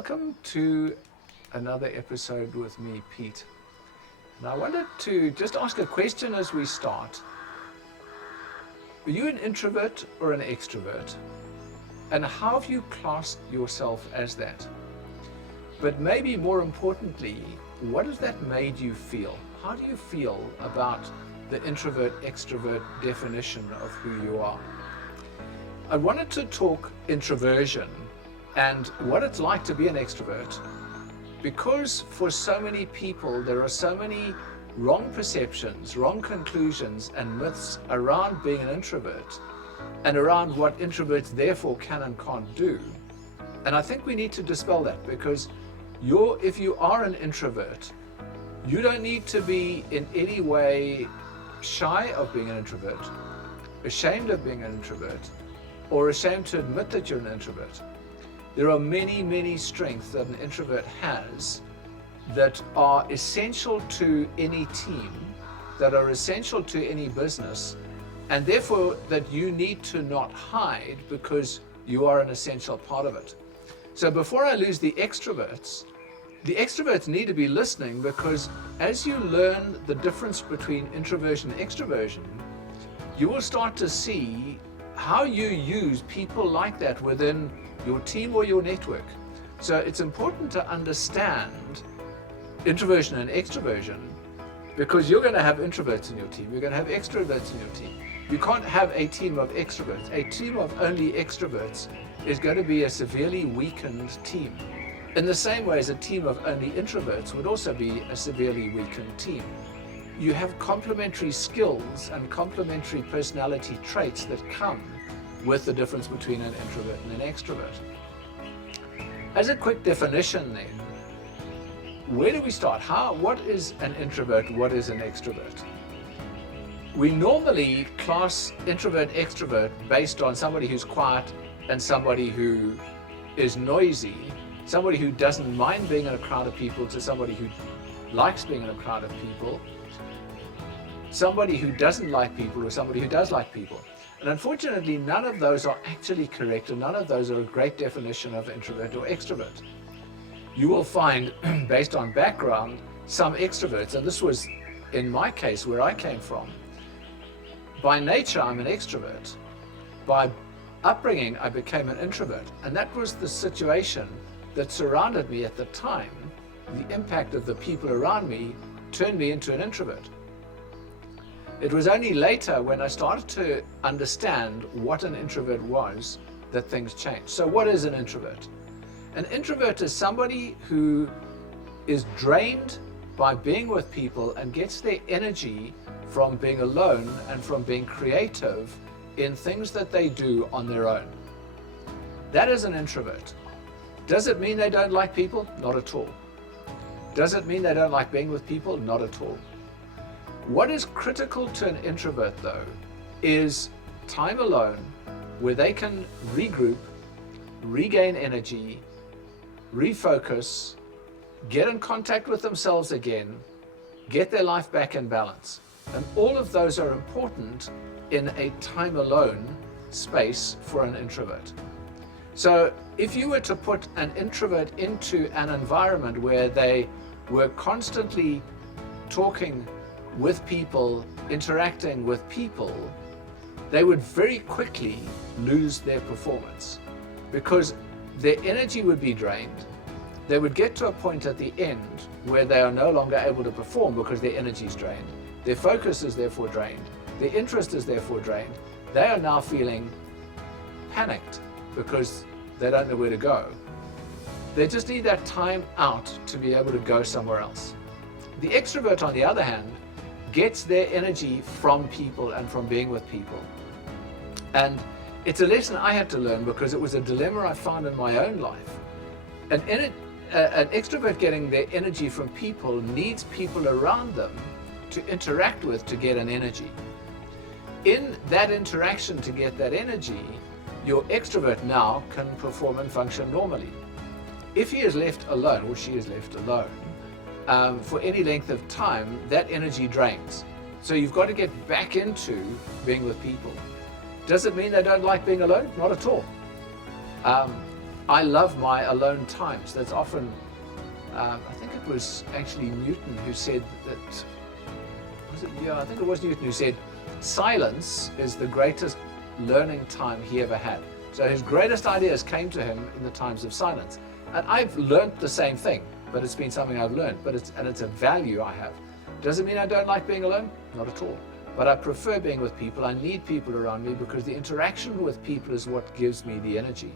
Welcome to another episode with me, Pete. And I wanted to just ask a question as we start. Are you an introvert or an extrovert? And how have you classed yourself as that? But maybe more importantly, what has that made you feel? How do you feel about the introvert-extrovert definition of who you are? I wanted to talk introversion and what it's like to be an extrovert, because for so many people there are so many wrong perceptions, wrong conclusions and myths around being an introvert and around what introverts therefore can and can't do. And I think we need to dispel that, because if you are an introvert, you don't need to be in any way shy of being an introvert, ashamed of being an introvert, or ashamed to admit that you're an introvert. There are many, many strengths that an introvert has that are essential to any team, that are essential to any business, and therefore that you need to not hide because you are an essential part of it. So before I lose the extroverts need to be listening, because as you learn the difference between introversion and extroversion, you will start to see how you use people like that within your team or your network. So it's important to understand introversion and extroversion, because you're going to have introverts in your team, you're going to have extroverts in your team. You can't have a team of extroverts. A team of only extroverts is going to be a severely weakened team. In the same way as a team of only introverts would also be a severely weakened team. You have complementary skills and complementary personality traits that come with the difference between an introvert and an extrovert. As a quick definition then, where do we start? What is an introvert? What is an extrovert? We normally class introvert, extrovert based on somebody who's quiet and somebody who is noisy, somebody who doesn't mind being in a crowd of people to somebody who likes being in a crowd of people, somebody who doesn't like people or somebody who does like people. And unfortunately, none of those are actually correct, and none of those are a great definition of introvert or extrovert. You will find, based on background, some extroverts, and this was in my case where I came from. By nature, I'm an extrovert. By upbringing, I became an introvert. And that was the situation that surrounded me at the time. The impact of the people around me turned me into an introvert. It was only later, when I started to understand what an introvert was, that things changed. So what is an introvert? An introvert is somebody who is drained by being with people and gets their energy from being alone and from being creative in things that they do on their own. That is an introvert. Does it mean they don't like people? Not at all. Does it mean they don't like being with people? Not at all. What is critical to an introvert, though, is time alone where they can regroup, regain energy, refocus, get in contact with themselves again, get their life back in balance. And all of those are important in a time alone space for an introvert. So if you were to put an introvert into an environment where they were constantly talking with people, interacting with people, they would very quickly lose their performance, because their energy would be drained. They would get to a point at the end where they are no longer able to perform because their energy is drained. Their focus is therefore drained. Their interest is therefore drained. They are now feeling panicked because they don't know where to go. They just need that time out to be able to go somewhere else. The extrovert, on the other hand, gets their energy from people and from being with people. And it's a lesson I had to learn, because it was a dilemma I found in my own life. An extrovert getting their energy from people needs people around them to interact with to get an energy. In that interaction to get that energy, your extrovert now can perform and function normally. If he is left alone, or she is left alone, for any length of time, that energy drains. So you've got to get back into being with people. Does it mean they don't like being alone? Not at all. I love my alone times. That's often, I think it was actually Newton who said that, was it? Yeah, I think it was Newton who said, silence is the greatest learning time he ever had. So his greatest ideas came to him in the times of silence. And I've learned the same thing, but it's been something I've learned, and it's a value I have. Does it mean I don't like being alone? Not at all. But I prefer being with people. I need people around me because the interaction with people is what gives me the energy.